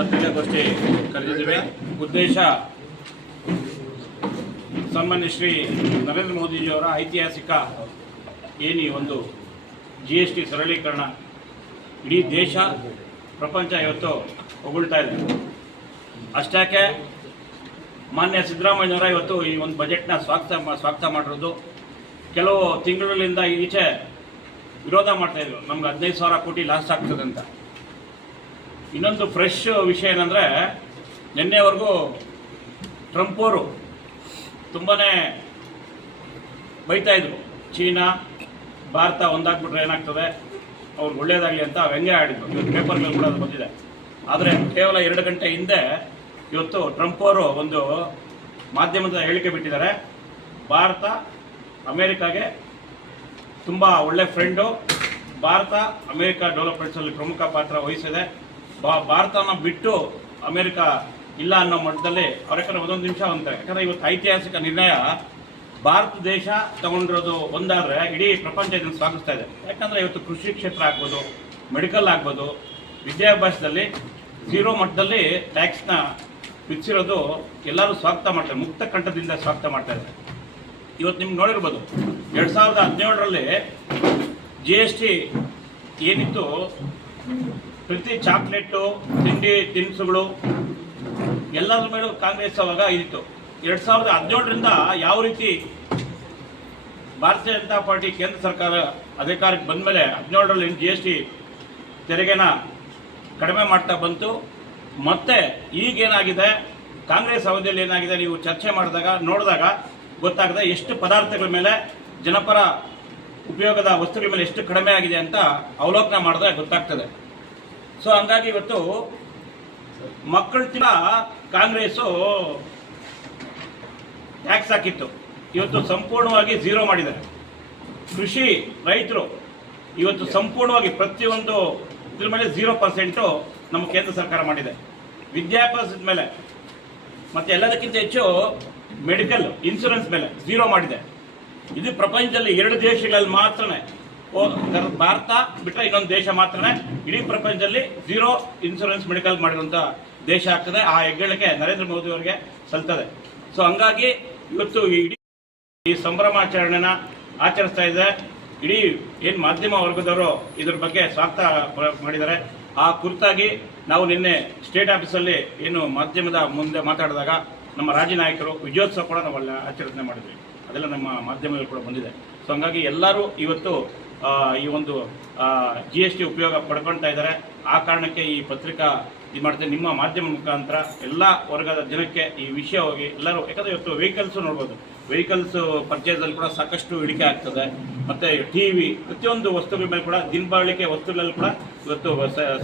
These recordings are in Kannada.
ಪತ್ರಿಕಾಗೋಷ್ಠಿ ಕರೆದಿದ್ದೇವೆ. ಉದ್ದೇಶ, ಸನ್ಮಾನ್ಯ ಶ್ರೀ ನರೇಂದ್ರ ಮೋದಿಜಿಯವರ ಐತಿಹಾಸಿಕ ಏನಿ ಒಂದು ಜಿ ಎಸ್ ಟಿ ಸರಳೀಕರಣ ಇಡೀ ದೇಶ, ಪ್ರಪಂಚ ಇವತ್ತು ಹೊಗಳ್ತಾ ಇದೆ. ಅಷ್ಟಾಕೆ ಮಾನ್ಯ ಸಿದ್ದರಾಮಯ್ಯನವರ ಇವತ್ತು ಈ ಒಂದು ಬಜೆಟ್ನ ಸ್ವಾಗತ ಸ್ವಾಗತ ಮಾಡಿರೋದು. ಕೆಲವು ತಿಂಗಳಿಂದ ಈಚೆ ವಿರೋಧ ಮಾಡ್ತಾ ಇದ್ರು. ನಮ್ಗೆ ಹದಿನೈದು ಸಾವಿರ ಕೋಟಿ ಲಾಸ್ ಆಗ್ತದೆ ಅಂತ. ಇನ್ನೊಂದು ಫ್ರೆಶ್ ವಿಷಯ ಏನಂದರೆ, ನಿನ್ನೆವರೆಗೂ ಟ್ರಂಪ್ ಅವರು ತುಂಬಾ ಬೈತಾ ಇದ್ರು. ಚೀನಾ, ಭಾರತ ಒಂದಾಗ್ಬಿಟ್ರೆ ಏನಾಗ್ತದೆ? ಅವ್ರಿಗೆ ಒಳ್ಳೇದಾಗಲಿ ಅಂತ ವ್ಯಂಗ್ಯ ಆಡಿದ್ರು. ಇವತ್ತು ಪೇಪರ್ಗಳು ಕೂಡ ಅದು ಬಂದಿದೆ. ಆದರೆ ಕೇವಲ ಎರಡು ಗಂಟೆ ಹಿಂದೆ ಇವತ್ತು ಟ್ರಂಪ್ ಅವರು ಒಂದು ಮಾಧ್ಯಮದ ಹೇಳಿಕೆ ಬಿಟ್ಟಿದ್ದಾರೆ. ಭಾರತ ಅಮೇರಿಕಾಗೆ ತುಂಬ ಒಳ್ಳೆ ಫ್ರೆಂಡು ಭಾರತ ಅಮೇರಿಕಾ ಡೆವಲಪ್ಮೆಂಟ್ಸಲ್ಲಿ ಪ್ರಮುಖ ಪಾತ್ರ ವಹಿಸಿದೆ. ಬಾ ಬಿಟ್ಟು ಅಮೇರಿಕ ಇಲ್ಲ ಅನ್ನೋ ಮಟ್ಟದಲ್ಲಿ ಅವ್ರ ಒಂದೊಂದು ನಿಮಿಷ ಅಂತ ಯಾಕಂದ್ರೆ ಇವತ್ತು ಐತಿಹಾಸಿಕ ನಿರ್ಣಯ ಭಾರತ ದೇಶ ತಗೊಂಡಿರೋದು ಒಂದಾದರೆ ಇಡೀ ಪ್ರಪಂಚ ಇದನ್ನು ಸ್ವಾಗತಿಸ್ತಾ ಇದೆ. ಯಾಕಂದ್ರೆ ಇವತ್ತು ಕೃಷಿ ಕ್ಷೇತ್ರ ಆಗ್ಬೋದು, ಮೆಡಿಕಲ್ ಆಗ್ಬೋದು, ವಿದ್ಯಾಭ್ಯಾಸದಲ್ಲಿ ಝೀರೋ ಮಟ್ಟದಲ್ಲಿ ಟ್ಯಾಕ್ಸ್ನ ಬಿಚ್ಚಿರೋದು ಎಲ್ಲರೂ ಸ್ವಾಗತ ಮಾಡ್ತಾರೆ. ಮುಕ್ತ ಕಂಠದಿಂದ ಸ್ವಾಗತ ಮಾಡ್ತಾ ಇವತ್ತು ನಿಮ್ಗೆ ನೋಡಿರ್ಬೋದು, ಎರಡು ಸಾವಿರದ ಹದಿನೇಳರಲ್ಲಿ ಜಿ ಎಸ್ ಟಿ ಏನಿತ್ತು? ಪ್ರತಿ, ಚಾಕ್ಲೇಟು, ತಿಂಡಿ, ತಿನಿಸುಗಳು ಎಲ್ಲರ ಮೇಲೂ ಕಾಂಗ್ರೆಸ್ ಅವಾಗ ಇತ್ತು. ಎರಡು ಸಾವಿರದ ಹದಿನೇಳರಿಂದ ಯಾವ ರೀತಿ ಭಾರತೀಯ ಜನತಾ ಪಾರ್ಟಿ ಕೇಂದ್ರ ಸರ್ಕಾರ ಅಧಿಕಾರಕ್ಕೆ ಬಂದ ಮೇಲೆ ಹದಿನೇಳರಲ್ಲಿ ಜಿ ಎಸ್ ಟಿ ತೆರಿಗೆನ ಕಡಿಮೆ ಮಾಡ್ತಾ ಬಂತು. ಮತ್ತೆ ಈಗೇನಾಗಿದೆ ಕಾಂಗ್ರೆಸ್ ಅವಧಿಯಲ್ಲಿ ಏನಾಗಿದೆ? ನೀವು ಚರ್ಚೆ ಮಾಡಿದಾಗ, ನೋಡಿದಾಗ ಗೊತ್ತಾಗದೆ ಎಷ್ಟು ಪದಾರ್ಥಗಳ ಮೇಲೆ, ಜನಪರ ಉಪಯೋಗದ ವಸ್ತುಗಳ ಮೇಲೆ ಎಷ್ಟು ಕಡಿಮೆ ಆಗಿದೆ ಅಂತ ಅವಲೋಕನ ಮಾಡಿದ್ರೆ ಗೊತ್ತಾಗ್ತದೆ. ಸೊ ಹಂಗಾಗಿ ಇವತ್ತು ಮಕ್ಕಳ ತಿನ್ನ ಕಾಂಗ್ರೆಸ್ಸು ಟ್ಯಾಕ್ಸ್ ಹಾಕಿತ್ತು. ಇವತ್ತು ಸಂಪೂರ್ಣವಾಗಿ ಝೀರೋ ಮಾಡಿದ್ದಾರೆ. ಕೃಷಿ ರೈತರು ಇವತ್ತು ಸಂಪೂರ್ಣವಾಗಿ ಪ್ರತಿಯೊಂದು ಇದ್ರ ಮೇಲೆ ಝೀರೋ ಪರ್ಸೆಂಟು ನಮ್ಮ ಕೇಂದ್ರ ಸರ್ಕಾರ ಮಾಡಿದೆ. ವಿದ್ಯಾಭ್ಯಾಸದ ಮೇಲೆ ಮತ್ತೆ ಎಲ್ಲದಕ್ಕಿಂತ ಹೆಚ್ಚು ಮೆಡಿಕಲ್ ಇನ್ಶೂರೆನ್ಸ್ ಮೇಲೆ ಝೀರೋ ಮಾಡಿದೆ. ಇದು ಪ್ರಪಂಚದಲ್ಲಿ ಎರಡು ದೇಶಗಳಲ್ಲಿ ಮಾತ್ರನೇ ಭಾರತ ಬಿಟ್ಟರೆ ಇನ್ನೊಂದು ದೇಶ ಮಾತ್ರನೇ ಇಡೀ ಪ್ರಪಂಚದಲ್ಲಿ ಝೀರೋ ಇನ್ಶೂರೆನ್ಸ್ ಮೆಡಿಕಲ್ ಮಾಡಿರುವಂಥ ದೇಶ ಆಗ್ತದೆ. ಆ ಹೆಗ್ಗಳಿಕೆ ನರೇಂದ್ರ ಮೋದಿ ಅವರಿಗೆ ಸಲ್ತದೆ. ಸೊ ಹಂಗಾಗಿ ಇವತ್ತು ಇಡೀ ಈ ಸಂಭ್ರಮಾಚರಣೆನ ಆಚರಿಸ್ತಾ ಇದೆ. ಇಡೀ ಏನು ಮಾಧ್ಯಮ ವರ್ಗದವರು ಇದ್ರ ಬಗ್ಗೆ ಸ್ವಾರ್ಥ ಮಾಡಿದ್ದಾರೆ. ಆ ಕುರಿತಾಗಿ ನಾವು ನಿನ್ನೆ ಸ್ಟೇಟ್ ಆಫೀಸಲ್ಲಿ ಏನು ಮಾಧ್ಯಮದ ಮುಂದೆ ಮಾತಾಡಿದಾಗ ನಮ್ಮ ರಾಜ್ಯ ನಾಯಕರು ವಿಜಯೋತ್ಸವ ಕೂಡ ನಾವು ಆಚರಣೆ ಮಾಡಿದ್ವಿ. ಅದೆಲ್ಲ ನಮ್ಮ ಮಾಧ್ಯಮದಲ್ಲಿ ಕೂಡ ಬಂದಿದೆ. ಸೊ ಹಂಗಾಗಿ ಎಲ್ಲರೂ ಇವತ್ತು ಈ ಒಂದು ಜಿ ಎಸ್ ಟಿ ಉಪಯೋಗ ಪಡ್ಕೊಳ್ತಾ ಇದ್ದಾರೆ. ಆ ಕಾರಣಕ್ಕೆ ಈ ಪತ್ರಿಕಾ ಇದು ಮಾಡ್ತೇನೆ ನಿಮ್ಮ ಮಾಧ್ಯಮ ಮುಖಾಂತರ ಎಲ್ಲ ವರ್ಗದ ಜನಕ್ಕೆ ಈ ವಿಷಯ ಹೋಗಿ ಎಲ್ಲರೂ, ಯಾಕಂದರೆ ಇವತ್ತು ವೆಹಿಕಲ್ಸ್ ನೋಡ್ಬೋದು. ವೆಹಿಕಲ್ಸ್ ಪರ್ಚೇಸಲ್ಲಿ ಕೂಡ ಸಾಕಷ್ಟು ಇಳಿಕೆ ಆಗ್ತದೆ. ಮತ್ತೆ ಟಿ ವಿ ಪ್ರತಿಯೊಂದು ವಸ್ತುಗಳ ಮೇಲೆ ಕೂಡ ದಿನಬಳಕೆ ವಸ್ತುಗಳಲ್ಲಿ ಕೂಡ ಇವತ್ತು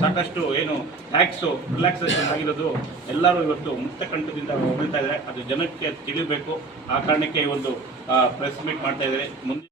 ಸಾಕಷ್ಟು ಏನು ಟ್ಯಾಕ್ಸು ರಿಲ್ಯಾಕ್ಸೇಷನ್ ಆಗಿರೋದು ಎಲ್ಲರೂ ಇವತ್ತು ಮುಕ್ತ ಕಂಠದಿಂದ ಹೊಗಳ್ತಾ ಇದ್ದಾರೆ. ಅದು ಜನಕ್ಕೆ ತಿಳಿಬೇಕು. ಆ ಕಾರಣಕ್ಕೆ ಈ ಒಂದು ಪ್ರೆಸ್ ಮೀಟ್ ಮಾಡ್ತಾ ಇದ್ದಾರೆ. ಮುಂದೆ